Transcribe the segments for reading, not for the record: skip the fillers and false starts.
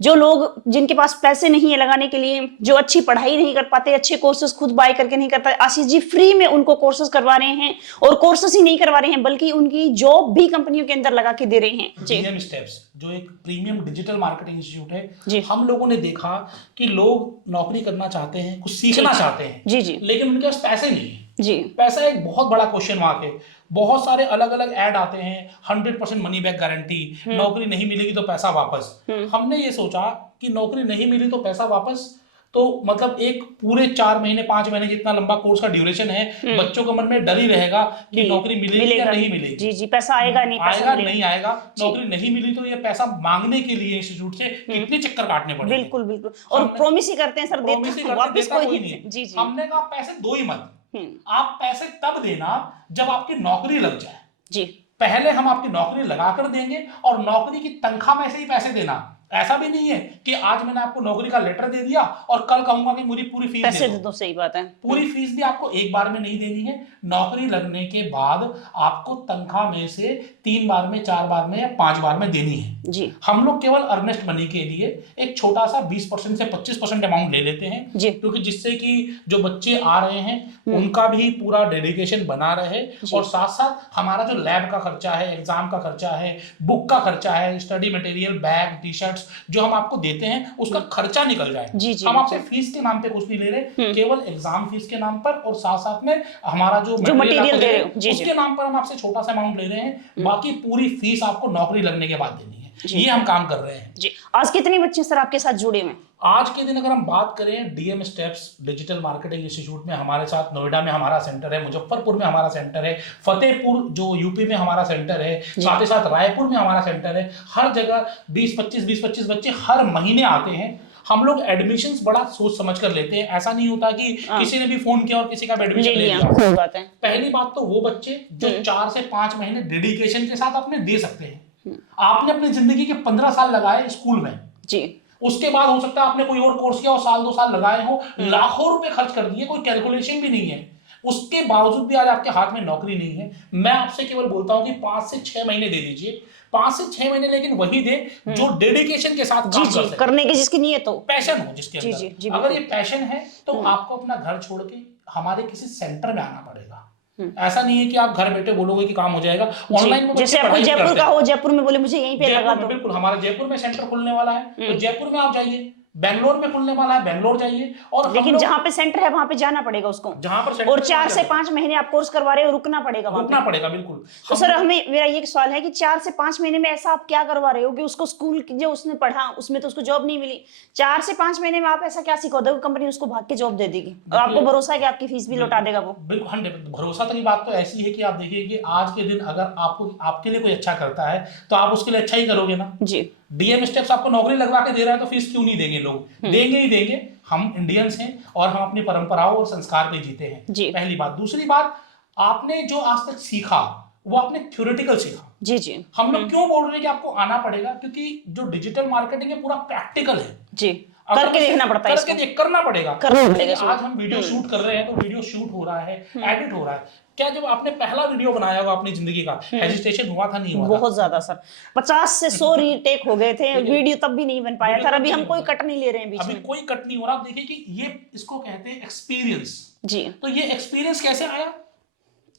जो लोग जिनके पास पैसे नहीं है लगाने के लिए, जो अच्छी पढ़ाई नहीं कर पाते, अच्छे कोर्सेज खुद बाय करके नहीं कर पाते, आशीष जी फ्री में उनको कोर्सेज करवा रहे हैं, और कोर्सेज ही नहीं करवा रहे हैं बल्कि उनकी जॉब भी कंपनियों के अंदर लगा के दे रहे हैं। डीएम स्टेप्स जो एक प्रीमियम डिजिटल मार्केटिंग इंस्टीट्यूट है जी। हम लोगों ने देखा कि लोग नौकरी करना चाहते हैं, कुछ सीखना चाहते हैं जी जी लेकिन उनके पास पैसे नहीं है। जी। पैसा एक बहुत बड़ा क्वेश्चन मार्क है। बहुत सारे अलग अलग ऐड आते हैं, 100% मनी बैक गारंटी, नौकरी नहीं मिलेगी तो पैसा वापस। हमने ये सोचा कि नौकरी नहीं मिली तो पैसा वापस, तो मतलब एक पूरे 4 महीने 5 महीने जितना लंबा कोर्स का ड्यूरेशन है, बच्चों के मन में डर ही रहेगा कि नौकरी मिलेगी या नहीं मिलेगी। जी जी, पैसा आएगा नहीं, आएगा नहीं आएगा, नौकरी नहीं मिली तो ये पैसा मांगने के लिए इंस्टीट्यूट से कितने चक्कर काटने पड़ेंगे। बिल्कुल बिल्कुल, और प्रॉमिस ही करते हैं सर, वापस कोई नहीं। जी जी। हमने कहा पैसे दो ही मत, आप पैसे तब देना जब आपकी नौकरी लग जाए। जी, पहले हम आपकी नौकरी लगा कर देंगे और नौकरी की तनख्वाह में से ही पैसे देना। ऐसा भी नहीं है कि आज मैंने आपको नौकरी का लेटर दे दिया और कल कहूंगा कि मुझे पूरी फीस पैसे दे दो। सही बात है, पूरी फीस भी आपको एक बार में नहीं देनी है। नौकरी लगने के बाद आपको तनख्वाह में से 3 बार में, 4 बार में या 5 बार में देनी है। जी, हम लोग केवल अर्नेस्ट मनी के लिए एक छोटा सा 20% से 25% अमाउंट ले लेते हैं, क्योंकि जिससे कि जो बच्चे आ रहे हैं उनका भी पूरा डेडिकेशन बना रहे, और साथ साथ हमारा जो लैब का खर्चा है, एग्जाम का खर्चा है, बुक का खर्चा है, study material, bag, T shirt जो हम आपको देते हैं उसका खर्चा निकल जाए। जी जी, हम आपसे फीस के नाम पे कुछ नहीं ले रहे, केवल एग्जाम फीस के नाम पर और साथ साथ में हमारा जो मटेरियल दे रहे हो उसके नाम पर हम आपसे छोटा सा अमाउंट ले रहे हैं। बाकी पूरी फीस आपको नौकरी लगने के बाद देनी है। ये हम काम कर रहे हैं। जी, आज कितने बच्चे सर आपके साथ जुड़े हुए? आज के दिन अगर हम बात करें DM steps digital marketing institute में हमारे साथ नोएडा में हमारा सेंटर है, मुजफ्फरपुर में हमारा सेंटर है, फतेहपुर जो यूपी में हमारा सेंटर है, साथ ही साथ रायपुर में हमारा सेंटर है। हर जगह 20-25 बच्चे हर महीने आते हैं। हम लोग एडमिशंस बड़ा सोच समझ कर लेते हैं। ऐसा नहीं होता कि किसी ने भी फोन किया और किसी का एडमिशन ले लिया। पहली बात तो वो बच्चे जो 4 से 5 महीने डेडिकेशन के साथ अपने दे सकते हैं। आपने अपनी जिंदगी के 15 साल लगाए स्कूल में जी, उसके बाद हो सकता है आपने कोई और कोर्स किया और 1-2 साल लगाए हो, लाखों रुपए खर्च कर दिए, कोई कैलकुलेशन भी नहीं है, उसके बावजूद भी आज आपके हाथ में नौकरी नहीं है। मैं आपसे केवल बोलता हूं कि 5 से 6 महीने दे दीजिए, 5 से 6 महीने, लेकिन वही दे जो डेडिकेशन के साथ काम कर सके, करने की जिसकी नीयत हो, पैशन हो जिसके अंदर। अगर ये पैशन है तो आपको अपना घर छोड़ के हमारे किसी सेंटर में आना पड़ेगा। ऐसा नहीं है कि आप घर बैठे बोलोगे कि काम हो जाएगा ऑनलाइन में। जैसे आपको जयपुर का हो, जयपुर में बोले मुझे यहीं पे लगा दो, बिल्कुल हमारा जयपुर में सेंटर खुलने वाला है, तो जयपुर में आप जाइए। बेंगलोर में खुलने वाला है, बेंगलोर जाइए। और लेकिन जहां पे सेंटर है वहां पे जाना पड़ेगा उसको, जहां पर और 4 से 5 महीने आप कोर्स करवा रहे हो, रुकना पड़ेगा, रुकना पड़ेगा बिल्कुल। तो सर हमें मेरा ये सवाल है कि 4 से 5 महीने में ऐसा आप क्या करवा रहे हो कि उसको स्कूल जो उसने पढ़ा उसमें तो उसको जॉब नहीं मिली, 4 से 5 महीने में आप ऐसा क्या सिखा दोगे कंपनी उसको भाग के जॉब दे देगी और आपको भरोसा है कि आपकी फीस भी लौटा देगा वो? बिल्कुल 100% भरोसा की बात तो ऐसी है कि आप देखिए कि आज के दिन अगर आपको आपके लिए कोई अच्छा करता है तो आप उसके लिए अच्छा ही करोगे ना जी। डीएम स्टेप्स आपको नौकरी लगवा के दे रहा है तो फीस क्यों नहीं देंगे लोग? देंगे ही देंगे। हम इंडियंस हैं और हम अपनी परंपराओं और संस्कार पे जीते हैं जी। पहली बात। दूसरी बात, आपने जो आज तक सीखा वो आपने थ्योरेटिकल सीखा जी जी। हम लोग क्यों बोल रहे हैं कि आपको आना पड़ेगा? क्योंकि जो डिजिटल मार्केटिंग है पूरा प्रैक्टिकल है जी, करके देखना पड़ता है, करना पड़ेगा। आज हम वीडियो शूट कर रहे हैं तो वीडियो शूट हो रहा है, एडिट हो रहा है। क्या जब आपने पहला वीडियो बनाया होगा अपनी जिंदगी का, हेजिटेशन हुआ था? नहीं हुआ? बहुत ज्यादा सर, 50 से 100 रीटेक हो गए थे, वीडियो तब भी नहीं बन पाया था। अभी हम कोई कट नहीं ले रहे हैं बीच में, अभी कोई कट नहीं हो रहा। देखिए कि ये इसको कहते हैं एक्सपीरियंस जी। तो ये एक्सपीरियंस कैसे आया?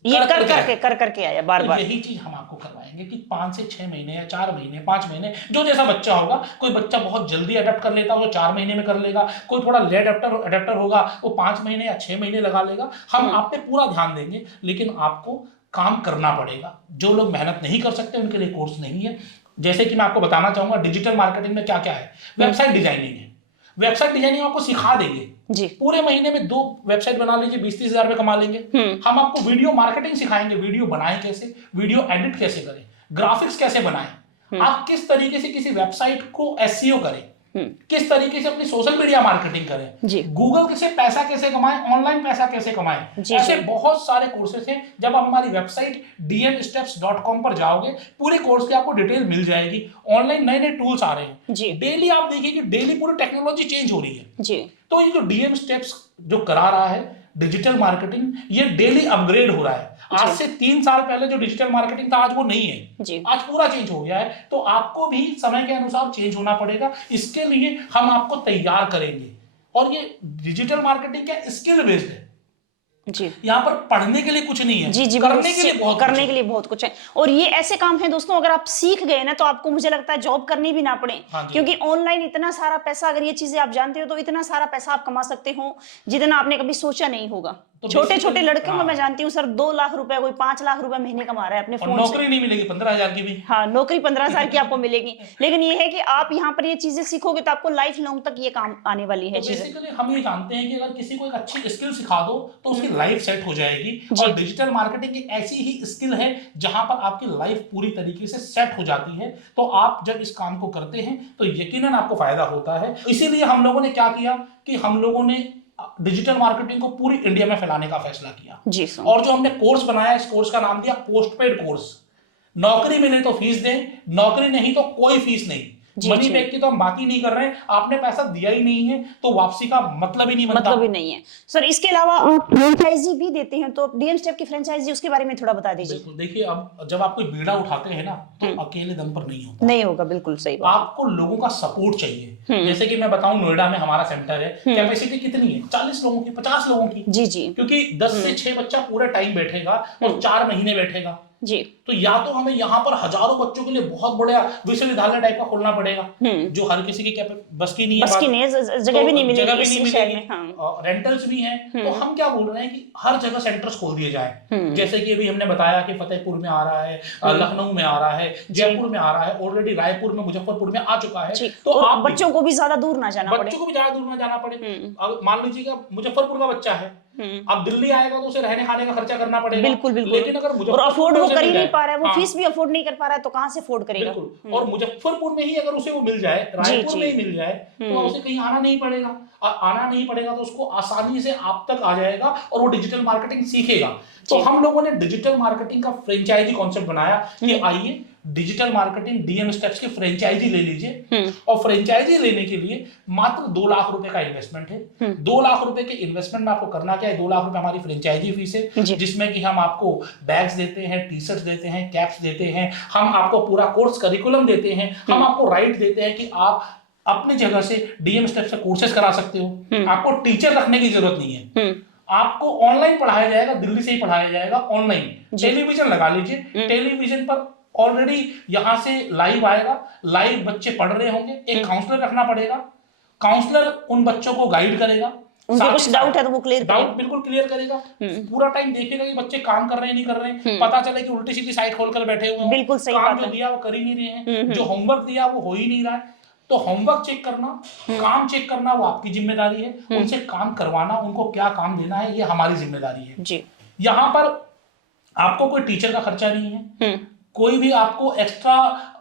ये कर करके आया बार बार। यही चीज हम आपको करवाएंगे कि 5 से 6 महीने या 4 महीने 5 महीने जो जैसा बच्चा होगा। कोई बच्चा बहुत जल्दी अडेप्ट कर लेता है वो 4 महीने में कर लेगा, कोई थोड़ा लेट अडेप्टर होगा वो 5 महीने या 6 महीने लगा लेगा। हम आप पे पूरा ध्यान देंगे, लेकिन आपको काम करना पड़ेगा। जो लोग मेहनत नहीं कर सकते उनके लिए कोर्स नहीं है। जैसे कि मैं आपको बताना चाहूंगा डिजिटल मार्केटिंग में क्या क्या है। वेबसाइट डिजाइनिंग है, वेबसाइट डिजाइनिंग आपको सिखा देंगे जी। पूरे महीने में 2 वेबसाइट बना लीजिए, 20-30 हजार रुपए कमा लेंगे। हम आपको वीडियो मार्केटिंग सिखाएंगे, वीडियो बनाएं कैसे, वीडियो एडिट कैसे करें, ग्राफिक्स कैसे बनाएं, आप किस तरीके से किसी वेबसाइट को एसईओ करें, किस तरीके से अपनी सोशल मीडिया मार्केटिंग करें, गूगल से पैसा कैसे कमाएं, ऑनलाइन पैसा कैसे कमाएं। ऐसे बहुत सारे कोर्सेज हैं। जब आप हमारी वेबसाइट dmsteps.com पर जाओगे पूरे कोर्स की आपको डिटेल मिल जाएगी। ऑनलाइन नए नए टूल्स आ रहे हैं डेली, आप देखिए कि डेली पूरी टेक्नोलॉजी चेंज हो रही है जी। तो ये जो डीएम स्टेप्स जो करा रहा है, डिजिटल मार्केटिंग ये डेली अपग्रेड हो रहा है। आज से 3 साल पहले जो डिजिटल मार्केटिंग था आज वो नहीं है जी। आज पूरा चेंज हो गया है। तो आपको भी समय के अनुसार चेंज होना पड़ेगा। इसके लिए हम आपको तैयार करेंगे। और ये डिजिटल मार्केटिंग क्या स्किल बेस्ड है जी। यहाँ पर पढ़ने के लिए कुछ नहीं है, जी जी, करने के लिए बहुत करने के लिए बहुत कुछ है। और ये ऐसे काम है दोस्तों, अगर आप सीख गए ना तो आपको मुझे लगता है जॉब करनी भी ना पड़े। हाँ जी। क्योंकि ऑनलाइन इतना सारा पैसा, अगर ये चीजें आप जानते हो तो इतना सारा पैसा आप कमा सकते हो जितना आपने कभी सोचा नहीं होगा। तो छोटे छोटे लड़कों में हाँ। मैं जानती हूँ सर 2 लाख रुपए, कोई 5 लाख रुपए महीने कमा रहा है अपने और फोन नौकरी से। नहीं मिलेगी 15,000 की भी। हाँ, नौकरी 15,000 की आपको मिलेगी, लेकिन ये है कि आप यहाँ पर ये चीजें सीखोगे तो आपको लाइफ लॉन्ग तक ये काम आने वाली है तो चीजें। बेसिकली हम ये जानते हैं कि अगर किसी को एक अच्छी स्किल सिखा दो तो उसकी लाइफ सेट हो जाएगी। और डिजिटल मार्केटिंग एक ऐसी ही स्किल है जहां पर आपकी लाइफ पूरी तरीके से सेट हो जाती है। तो आप जब इस काम को करते हैं तो यकीनन आपको फायदा होता है। इसीलिए हम लोगों ने क्या किया कि हम लोगों ने डिजिटल मार्केटिंग को पूरी इंडिया में फैलाने का फैसला किया जी। और जो हमने कोर्स बनाया इस कोर्स का नाम दिया पोस्टपेड कोर्स। नौकरी मिले तो फीस दें, नौकरी नहीं तो कोई फीस नहीं। मनी बैक की तो हम बात ही नहीं कर रहे हैं। आपने पैसा दिया ही नहीं है तो वापसी का मतलब ही नहीं बनता। मतलब ही नहीं है सर। इसके अलावा आप फ्रेंचाइजी भी देते हैं, तो डीएम स्टेप की फ्रेंचाइजी उसके बारे में थोड़ा बता दीजिए। बिल्कुल, देखिए अब जब आप कोई बीड़ा उठाते हैं ना तो अकेले दम पर नहीं होता। नहीं होगा, बिल्कुल सही बात। आपको लोगों का सपोर्ट चाहिए। जैसे कि मैं बताऊं नोएडा में हमारा सेंटर है, कैपेसिटी कितनी है 40 लोगों की, 50 लोगों की। जी जी। क्योंकि 10 से 6 बच्चा पूरा टाइम बैठेगा और 4 महीने बैठेगा जी। तो या तो हमें यहाँ पर हजारों बच्चों के लिए बहुत बड़ा विश्वविद्यालय टाइप का खोलना पड़ेगा जो हर किसी की बस की नहीं है, बस की नहीं है, जगह भी नहीं मिलेगी इस शहर में। हाँ। रेंटल्स भी हैं। तो हम क्या बोल रहे हैं कि हर जगह सेंटर्स खोल दिए जाएं। जैसे कि अभी हमने बताया कि फतेहपुर में आ रहा है, लखनऊ में आ रहा है, जयपुर में आ रहा है, ऑलरेडी रायपुर में, मुजफ्फरपुर में आ चुका है। तो आप बच्चों को भी ज्यादा दूर ना जाना पड़े। बच्चों को भी ज्यादा दूर ना जाना पड़े। मान लीजिएगा मुजफ्फरपुर का बच्चा है, अब दिल्ली आएगा तो उसे रहने खाने का खर्चा करना पड़ेगा। बिल्कुल बिल्कुल। लेकिन अगर और अफोर्ड वो कर ही नहीं पा रहा है, वो फीस भी अफोर्ड नहीं कर पा रहा है, तो कहां से अफोर्ड करेगा। बिल्कुल। और मुजफ्फरपुर में ही अगर उसे वो मिल जाए, रायपुर में ही मिल जाए तो उसे कहीं आना नहीं पड़ेगा। आना नहीं पड़ेगा तो उसको आसानी से आप तक आ जाएगा और वो डिजिटल मार्केटिंग सीखेगा। तो हम लोगों ने डिजिटल मार्केटिंग का फ्रेंचाइजी कॉन्सेप्ट बनाया कि आइए डिजिटल मार्केटिंग डीएम स्टेप्स की फ्रेंचाइजी ले लीजिए। और फ्रेंचाइजी लेने के लिए मात्र 2 लाख रुपए का इन्वेस्टमेंट है। 2 लाख रुपए के इन्वेस्टमेंट में आपको करना क्या है, 2 लाख रुपए हमारी फ्रेंचाइजी फीस है जिसमें कि हम आपको बैग्स देते हैं, टी शर्ट्स देते हैं, कैप्स देते हैं, हम आपको पूरा कोर्स करिकुलम देते हैं, हम आपको राइट देते हैं कि आप अपनी जगह से डीएम स्टेप्स से कोर्सेज करा सकते हो। आपको टीचर रखने की जरूरत नहीं है, आपको ऑनलाइन पढ़ाया जाएगा, दिल्ली से ही पढ़ाया जाएगा ऑनलाइन। टेलीविजन लगा लीजिए, टेलीविजन पर ऑलरेडी यहां से लाइव आएगा, लाइव बच्चे पढ़ रहे होंगे। एक काउंसलर रखना पड़ेगा, काउंसलर उन बच्चों को गाइड करेगा, उनको कुछ डाउट है तो वो क्लियर करेगा, डाउट बिल्कुल क्लियर करेगा। पूरा टाइम देखेगा कि बच्चे काम कर रहे हैं नहीं कर रहे हैं। पता चले कि उल्टी सीधी साइट खोलकर बैठे हुए हैं, बिल्कुल सही काम बात जो दिया वो कर ही नहीं रहे हैं, जो होमवर्क दिया वो हो ही नहीं रहा है। तो होमवर्क चेक करना, काम चेक करना वो आपकी जिम्मेदारी है, उनसे काम करवाना, उनको क्या काम देना है ये हमारी जिम्मेदारी है जी। यहाँ पर आपको कोई टीचर का खर्चा नहीं है, कोई भी आपको एक्स्ट्रा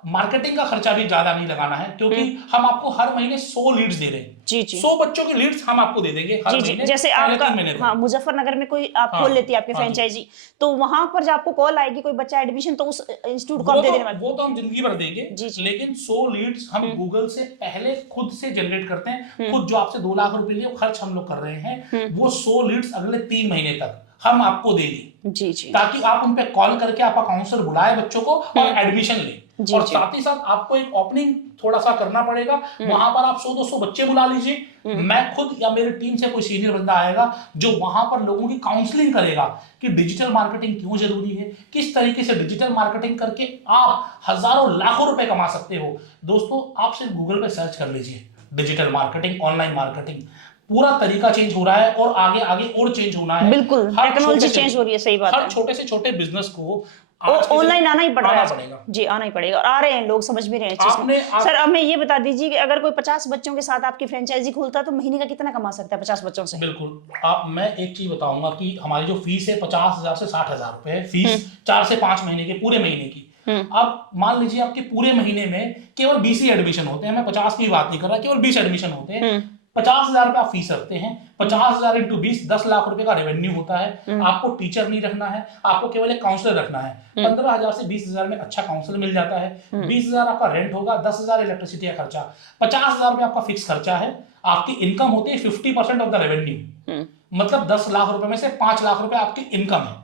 मार्केटिंग का खर्चा भी ज्यादा नहीं लगाना है, क्योंकि हम आपको हर महीने 100 लीड्स दे रहे हैं। जी जी। 100 बच्चों की लीड्स हम आपको दे देंगे हर महीने। जैसे आपका मुजफ्फरनगर में कोई आप खोल लेती है आपकी फ्रेंचाइजी, तो वहां पर जब आपको कॉल आएगी कोई बच्चा एडमिशन, तो उस इंस्टीट्यूट को आप दे देने वाले। वो तो हम जिंदगी भर देंगे, लेकिन 100 लीड्स हम गूगल से पहले खुद से जनरेट करते हैं। खुद जो आपसे 2 लाख रुपए लिए खर्च हम लोग कर रहे हैं, वो 100 लीड्स अगले 3 महीने तक हम आपको देंगे जी जी, ताकि आप उन पे कॉल करके आपका काउंसलर बुलाए बच्चों को और एडमिशन ले। और साथ ही साथ आपको एक ओपनिंग थोड़ा सा करना पड़ेगा, वहां पर आप 100-200 बच्चे बुला लीजिए। मैं खुद या मेरी टीम से कोई सीनियर बंदा आएगा जो वहां पर लोगों की काउंसलिंग करेगा कि डिजिटल मार्केटिंग क्यों जरूरी है, किस तरीके से डिजिटल मार्केटिंग करके आप हजारों लाखों रुपए कमा सकते हो। दोस्तों आप सिर्फ गूगल पे सर्च कर लीजिए डिजिटल मार्केटिंग, ऑनलाइन मार्केटिंग, पूरा तरीका चेंज हो रहा है और आगे आगे और चेंज होना है। बिल्कुल, टेक्नोलॉजी चेंज हो रही है, सही बात है। हर छोटे से छोटे बिजनेस को ऑनलाइन आना ही पड़ेगा जी, आना ही पड़ेगा। और आ रहे हैं लोग, समझ भी रहे हैं। सर अब मैं ये बता दीजिए कि अगर कोई 50 बच्चों के साथ आपकी फ्रेंचाइजी खोलता है तो महीने का कितना कमा सकता है 50 बच्चों से? बिल्कुल, मैं एक चीज बताऊंगा कि हमारी जो फीस है 50,000 से 60,000 रुपए है फीस, 4 से 5 महीने के पूरे महीने की। अब मान लीजिए आपके पूरे महीने में केवल 20 ही एडमिशन होते हैं, मैं 50 की बात नहीं कर रहा, केवल 20 एडमिशन होते हैं। 50,000 रुपए आप फीस रखते हैं, 50,000 इंटू 20 10 लाख रुपए का रेवेन्यू होता है। आपको टीचर नहीं रखना है, आपको केवल एक काउंसलर रखना है। 15,000 से 20,000 में अच्छा काउंसलर मिल जाता है। 20,000 आपका रेंट होगा, 10,000 इलेक्ट्रिसिटी का खर्चा, 50,000 रुपए आपका फिक्स खर्चा है। आपकी इनकम होती है 50% ऑफ द रेवेन्यू। मतलब 10 लाख रुपए में से 5 लाख रुपए आपकी इनकम है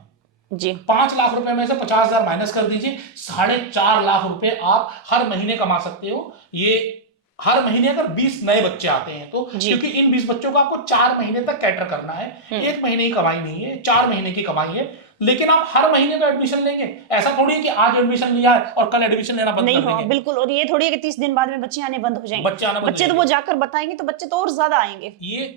जी। 5 लाख रुपए में से 50,000 माइनस कर दीजिए, 4.5 लाख रुपए आप हर महीने कमा सकते हो। ये हर महीने अगर 20 नए बच्चे आते हैं तो, क्योंकि इन 20 बच्चों को आपको 4 महीने तक कैटर करना है। 1 महीने की कमाई नहीं है, 4 महीने की कमाई है। लेकिन आप हर महीने का एडमिशन लेंगे, ऐसा थोड़ी है कि आज एडमिशन लिया है और कल एडमिशन लेना बंद नहीं कर हो, देंगे। बिल्कुल। और ये थोड़ी है कि 30 दिन बाद में बच्चे आने बंद हो जाएंगे। बच्चे आना बंद बच्चे तो वो जाकर बताएंगे तो बच्चे तो और ज्यादा आएंगे। ये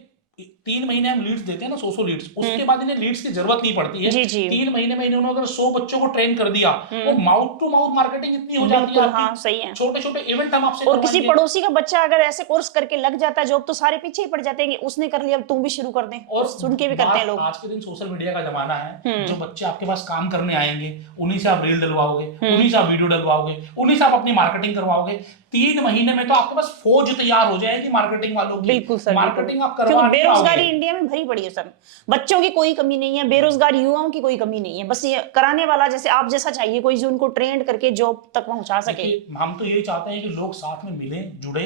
3 महीने हम लीड्स देते हैं ना, 100 लीड्स, उसके बाद इन्हें लीड्स की जरूरत नहीं पड़ती है। जी जी 3 महीने में इन्होंने अगर 100 बच्चों को ट्रेन कर दिया, वो माउथ टू माउथ मार्केटिंग इतनी हो जाती है बिल्कुल, आपकी। हाँ सही है। छोटे छोटे इवेंट हम आपसे और किसी करवाएंगे। पड़ोसी का बच्चा अगर ऐसे कोर्स करके लग जाता है जॉब, तो सारे पीछे ही पड़ जाते हैं कि उसने कर लिया, अब तुम भी शुरू कर दें। और सुन के भी करते हैं लोग। आज के दिन सोशल मीडिया का जमाना है, जो बच्चे आपके पास काम करने आएंगे उन्हीं से आप रील डलवाओगे, उन्हीं से आप वीडियो डलवाओगे, उन्हीं से आप अपनी मार्केटिंग करवाओगे। 3 महीने में तो आपके पास फौज तैयार हो जाएगी मार्केटिंग वालों की। बिल्कुल सर, मार्केटिंग आप क्योंकि करवा नहीं बेरोजगारी पाओगे। इंडिया में भरी पड़ी है सर। बच्चों की कोई कमी नहीं है, बेरोजगार युवाओं की कोई कमी नहीं है। बस ये कराने वाला जैसे आप जैसा चाहिए, कोई जो उनको ट्रेंड करके जॉब तक पहुंचा सके। देखिए, हम तो यही चाहते हैं कि लोग साथ में मिलें, जुड़े,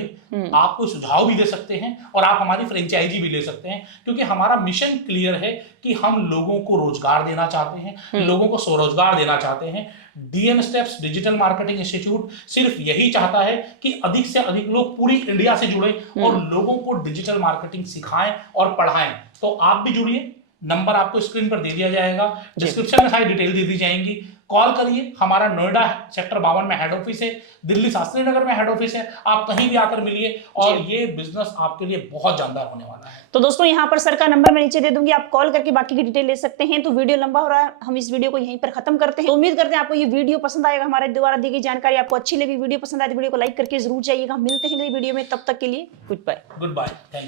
आपको सुझाव भी दे सकते हैं और आप हमारी फ्रेंचाइजी भी ले सकते हैं, क्योंकि हमारा मिशन क्लियर है कि हम लोगों को रोजगार देना चाहते हैं, लोगों को स्वरोजगार देना चाहते हैं। DM steps digital marketing institute सिर्फ यही चाहता है कि अधिक से अधिक लोग पूरी इंडिया से जुड़े और लोगों को डिजिटल मार्केटिंग सिखाएं और पढ़ाएं। तो आप भी जुड़िए, नंबर आपको स्क्रीन पर दे दिया जाएगा, डिस्क्रिप्शन में सारी डिटेल दे दी जाएंगी। कॉल करिए, हमारा नोएडा सेक्टर 52 में हेड ऑफिस है, दिल्ली शास्त्री नगर में हेड ऑफिस है, आप कहीं भी आकर मिलिए और ये बिजनेस आपके लिए बहुत जानदार होने वाला है। तो दोस्तों यहाँ पर सर का नंबर मैं नीचे दे दूंगी, आप कॉल करके बाकी की डिटेल ले सकते हैं। तो वीडियो लंबा हो रहा है, हम इस वीडियो को यहीं पर खत्म करते हैं। तो उम्मीद करते हैं आपको ये वीडियो पसंद आएगा, हमारे द्वारा दी गई जानकारी आपको अच्छी लगी। वीडियो पसंद आए तो वीडियो को लाइक करके जरूर जाइएगा। हम मिलते हैं अगली वीडियो में, तब तक के लिए goodbye. Goodbye, thank you.